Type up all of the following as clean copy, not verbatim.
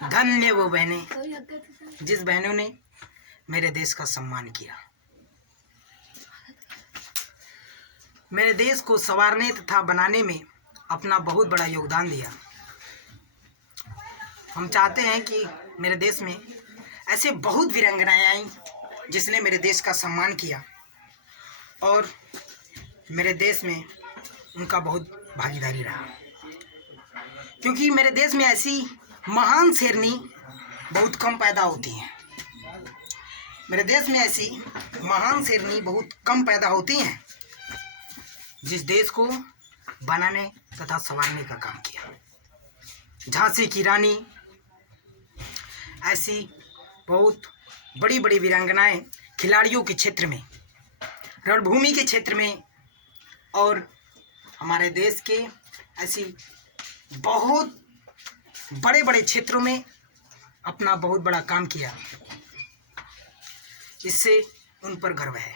धन्य वो बहनें जिस बहनों ने मेरे देश का सम्मान किया, मेरे देश को संवारने तथा बनाने में अपना बहुत बड़ा योगदान दिया। हम चाहते हैं कि मेरे देश में ऐसे बहुत वीरांगनाएं आईं जिसने मेरे देश का सम्मान किया और मेरे देश में उनका बहुत भागीदारी रहा, क्योंकि मेरे देश में ऐसी महान शेरनी बहुत कम पैदा होती हैं। मेरे देश में ऐसी महान शेरनी बहुत कम पैदा होती हैं जिस देश को बनाने तथा संवारने का काम किया। झांसी की रानी, ऐसी बहुत बड़ी बड़ी वीरांगनाएं खिलाड़ियों के क्षेत्र में, रणभूमि के क्षेत्र में और हमारे देश के ऐसी बहुत बड़े बड़े क्षेत्रों में अपना बहुत बड़ा काम किया। इससे उन पर गर्व है।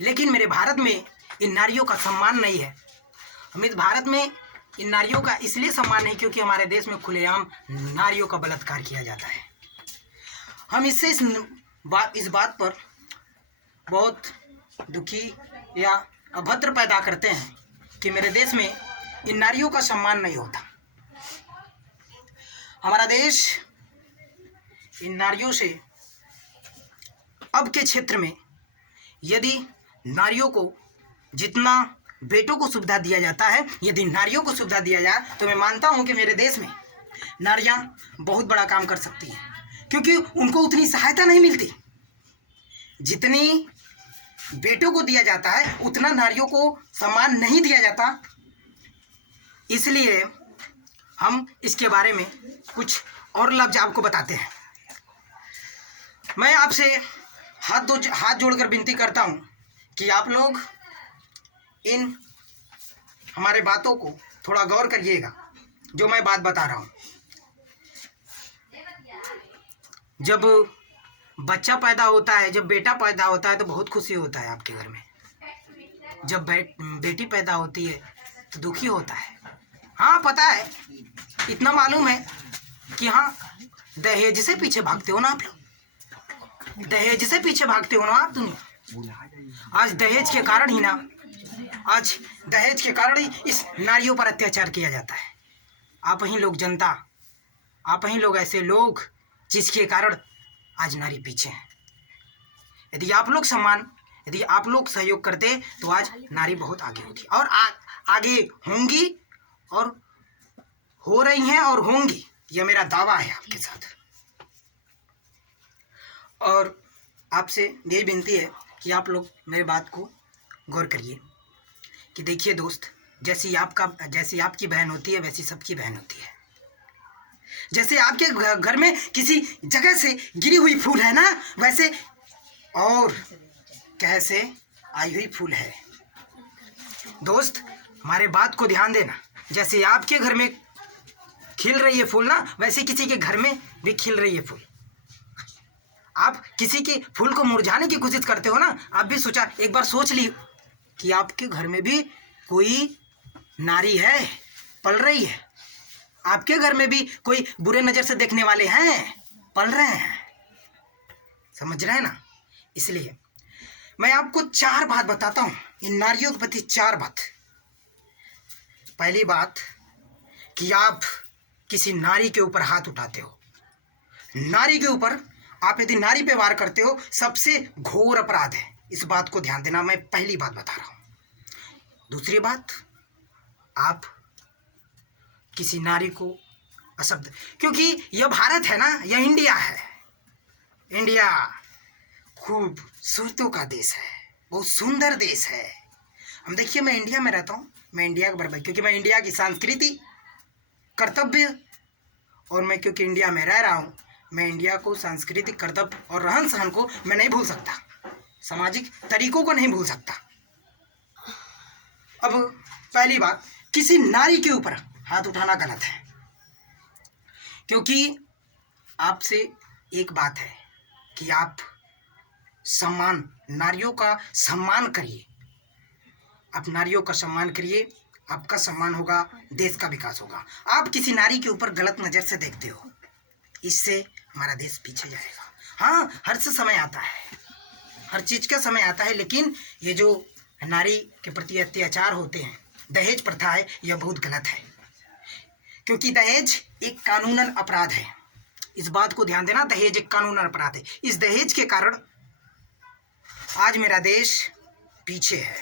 लेकिन मेरे भारत में इन नारियों का सम्मान नहीं है। हम इस भारत में इन नारियों का इसलिए सम्मान नहीं क्योंकि हमारे देश में खुलेआम नारियों का बलात्कार किया जाता है। हम इससे इस बात पर बहुत दुखी या अभद्र पैदा करते हैं कि मेरे देश में इन नारियों का सम्मान नहीं होता। हमारा देश इन नारियों से अब के क्षेत्र में यदि नारियों को जितना बेटों को सुविधा दिया जाता है, यदि नारियों को सुविधा दिया जाए तो मैं मानता हूं कि मेरे देश में नारियां बहुत बड़ा काम कर सकती हैं, क्योंकि उनको उतनी सहायता नहीं मिलती। जितनी बेटों को दिया जाता है उतना नारियों को सम्मान नहीं दिया जाता। इसलिए हम इसके बारे में कुछ और लफ्ज आपको बताते हैं। मैं आपसे हाथ जोड़कर विनती करता हूं कि आप लोग इन हमारे बातों को थोड़ा गौर करिएगा, जो मैं बात बता रहा हूं। जब बच्चा पैदा होता है, जब बेटा पैदा होता है तो बहुत खुशी होता है आपके घर में। जब बेटी पैदा होती है तो दुखी होता है। हाँ, पता है, इतना मालूम है कि हाँ, दहेज से पीछे भागते हो ना आप लोग, दहेज से पीछे भागते हो ना आप दुनिया। आज दहेज के कारण ही इस नारियों पर अत्याचार किया जाता है। आप ही लोग जनता, आप ही लोग ऐसे लोग जिसके कारण आज नारी पीछे है। यदि आप लोग सहयोग करते तो आज नारी बहुत आगे होती और आगे होंगी और हो रही हैं और होंगी। यह मेरा दावा है आपके साथ। और आपसे यही विनती है कि आप लोग मेरे बात को गौर करिए कि देखिए दोस्त, जैसी आपकी बहन होती है वैसी सबकी बहन होती है। जैसे आपके घर में किसी जगह से गिरी हुई फूल है ना, वैसे और कैसे आई हुई फूल है। दोस्त, हमारे बात को ध्यान देना। जैसे आपके घर में खिल रही है फूल ना, वैसे किसी के घर में भी खिल रही है फूल। आप किसी के फूल को मुरझाने की कोशिश करते हो ना, आप भी एक बार सोच ली कि आपके घर में भी कोई नारी है, पल रही है। आपके घर में भी कोई बुरे नज़र से देखने वाले हैं, पल रहे हैं। समझ रहे हैं ना। इसलिए मैं आपको 4 बात बताता हूँ इन नारियों के प्रति। 4 बात। पहली बात कि आप किसी नारी के ऊपर हाथ उठाते हो, नारी के ऊपर आप यदि नारी पे वार करते हो, सबसे घोर अपराध है। इस बात को ध्यान देना, मैं पहली बात बता रहा हूँ। दूसरी बात, आप किसी नारी को अशब्द, क्योंकि यह भारत है ना, यह इंडिया है। इंडिया खूबसूरतों का देश है, बहुत सुंदर देश है। हम देखिए, मैं इंडिया में रहता हूँ, मैं इंडिया का बराबर, क्योंकि मैं इंडिया की संस्कृति, कर्तव्य और मैं क्योंकि इंडिया में रह रहा हूँ, मैं इंडिया को, सांस्कृतिक कर्तव्य और रहन सहन को मैं नहीं भूल सकता, सामाजिक तरीकों को नहीं भूल सकता। अब पहली बात, किसी नारी के ऊपर हाथ उठाना गलत है। क्योंकि आपसे एक बात है कि आप नारियों का सम्मान करिए। आप नारियों का सम्मान करिए, आपका सम्मान होगा, देश का विकास होगा। आप किसी नारी के ऊपर गलत नज़र से देखते हो, इससे हमारा देश पीछे जाएगा। हाँ, हर से समय आता है, हर चीज़ का समय आता है, लेकिन ये जो नारी के प्रति अत्याचार होते हैं, दहेज प्रथा है, यह बहुत गलत है, क्योंकि दहेज एक कानूनन अपराध है। इस बात को ध्यान देना, दहेज एक कानूनन अपराध है। इस दहेज के कारण आज मेरा देश पीछे है।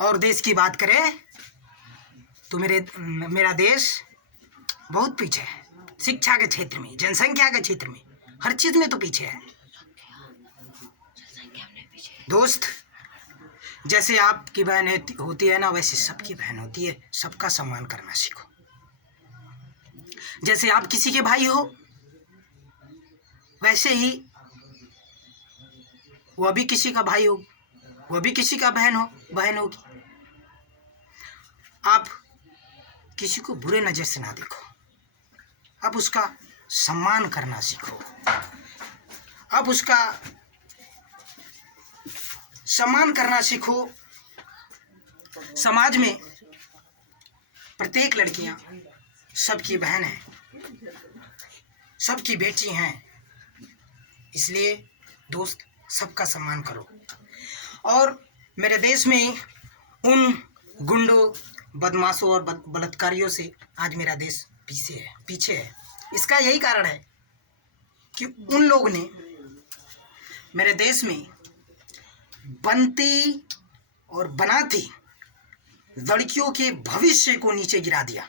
और देश की बात करें तो मेरा देश बहुत पीछे है। शिक्षा के क्षेत्र में, जनसंख्या के क्षेत्र में, हर चीज़ में तो पीछे है दोस्त। जैसे आपकी बहन होती है ना, वैसे सबकी बहन होती है। सबका सम्मान करना सीखो। जैसे आप किसी के भाई हो, वैसे ही वह भी किसी का भाई हो, वह भी किसी का बहन होगी। आप किसी को बुरे नज़र से ना देखो, आप उसका सम्मान करना सीखो। आप उसका सम्मान करना सीखो। समाज में प्रत्येक लड़कियां सबकी बहन है, सबकी बेटी हैं, इसलिए दोस्त सबका सम्मान करो। और मेरे देश में उन गुंडों, बदमाशों और बलात्कारियों से आज मेरा देश पीछे है। इसका यही कारण है कि उन लोगों ने मेरे देश में बनती और बनाती लड़कियों के भविष्य को नीचे गिरा दिया।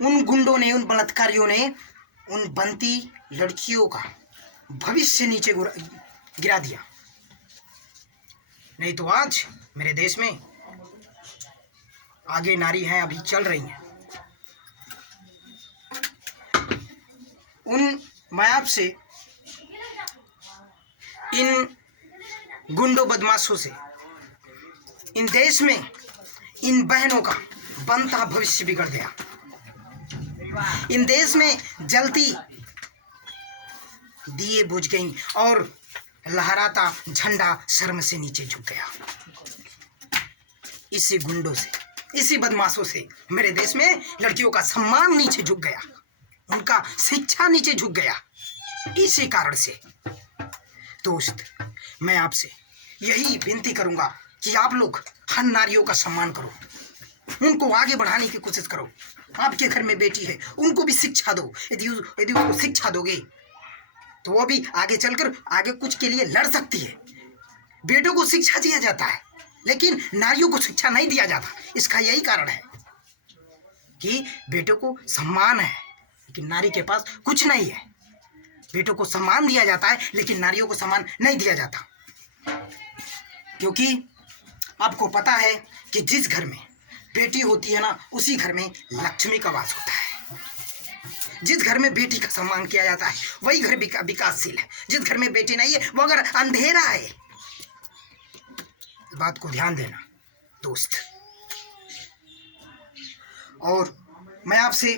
उन गुंडों ने, उन बलात्कारियों ने उन बनती लड़कियों का भविष्य नीचे गिरा दिया। नहीं तो आज मेरे देश में आगे नारी हैं, अभी चल रही हैं। मैं आपसे इन गुंडों, बदमाशों से, इन देश में इन बहनों का बनता भविष्य बिगड़ गया। इन देश में जलती दिए बुझ गई और लहराता झंडा शर्म से नीचे झुक गया। इसी गुंडों से, इसी बदमाशों से मेरे देश में लड़कियों का सम्मान नीचे झुक गया, उनका शिक्षा नीचे झुक गया। इसी कारण से दोस्त मैं आपसे यही विनती करूंगा कि आप लोग हर नारियों का सम्मान करो, उनको आगे बढ़ाने की कोशिश करो। आपके घर में बेटी है, उनको भी शिक्षा दो। यदि उसको शिक्षा दोगे तो वो भी आगे चलकर आगे कुछ के लिए लड़ सकती है। बेटों को शिक्षा दिया जाता है, लेकिन नारियों को शिक्षा नहीं दिया जाता। इसका यही कारण है कि बेटों को सम्मान है, लेकिन नारी के पास कुछ नहीं है। बेटों को सम्मान दिया जाता है, लेकिन नारियों को सम्मान नहीं दिया जाता, क्योंकि आपको पता है कि जिस घर में बेटी होती है ना, उसी घर में लक्ष्मी का वास होता है। जिस घर में बेटी का सम्मान किया जाता है वही घर विकासशील है। जिस घर में बेटी नहीं है वो अगर अंधेरा है। इस बात को ध्यान देना दोस्त। और मैं आपसे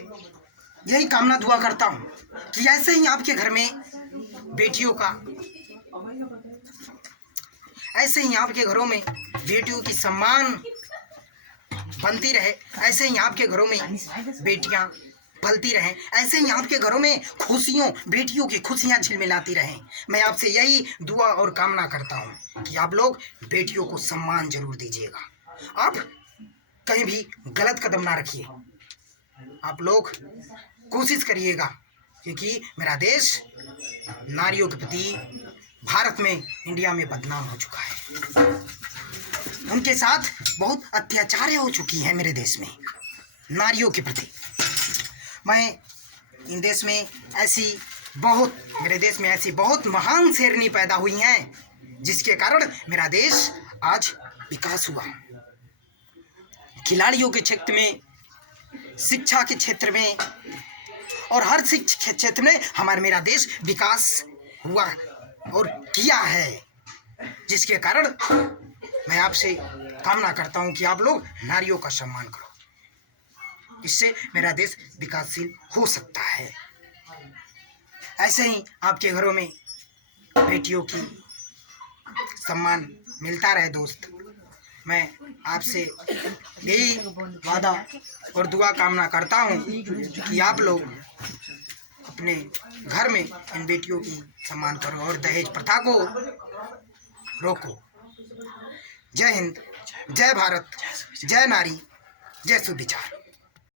यही कामना दुआ करता हूँ कि ऐसे ही आपके घर में बेटियों का, ऐसे ही आपके घरों में बेटियों की सम्मान बनती रहे, ऐसे ही आपके घरों में बेटियां पलती रहें, ऐसे ही आपके घरों में बेटियों की खुशियां झिलमिलाती रहें। मैं आपसे यही दुआ और कामना करता हूं कि आप लोग बेटियों को सम्मान जरूर दीजिएगा। आप कहीं भी गलत कदम ना रखिए, आप लोग कोशिश करिएगा, क्योंकि मेरा देश नारियों के प्रति भारत में, इंडिया में बदनाम हो चुका है। उनके साथ बहुत अत्याचार हो चुकी हैं मेरे देश में नारियों के प्रति। मेरे देश में ऐसी बहुत महान शेरनी पैदा हुई हैं, जिसके कारण मेरा देश आज विकास हुआ। खिलाड़ियों के क्षेत्र में, शिक्षा के क्षेत्र में और हर क्षेत्र में मेरा देश विकास हुआ और किया है, जिसके कारण मैं आपसे कामना करता हूं कि आप लोग नारियों का सम्मान करो। इससे मेरा देश विकासशील हो सकता है। ऐसे ही आपके घरों में बेटियों की सम्मान मिलता रहे दोस्त। मैं आपसे यही वादा और दुआ कामना करता हूँ कि आप लोग अपने घर में इन बेटियों की सम्मान करो और दहेज प्रथा को रोको। जय हिंद, जय भारत, जय नारी, जय सुविचार।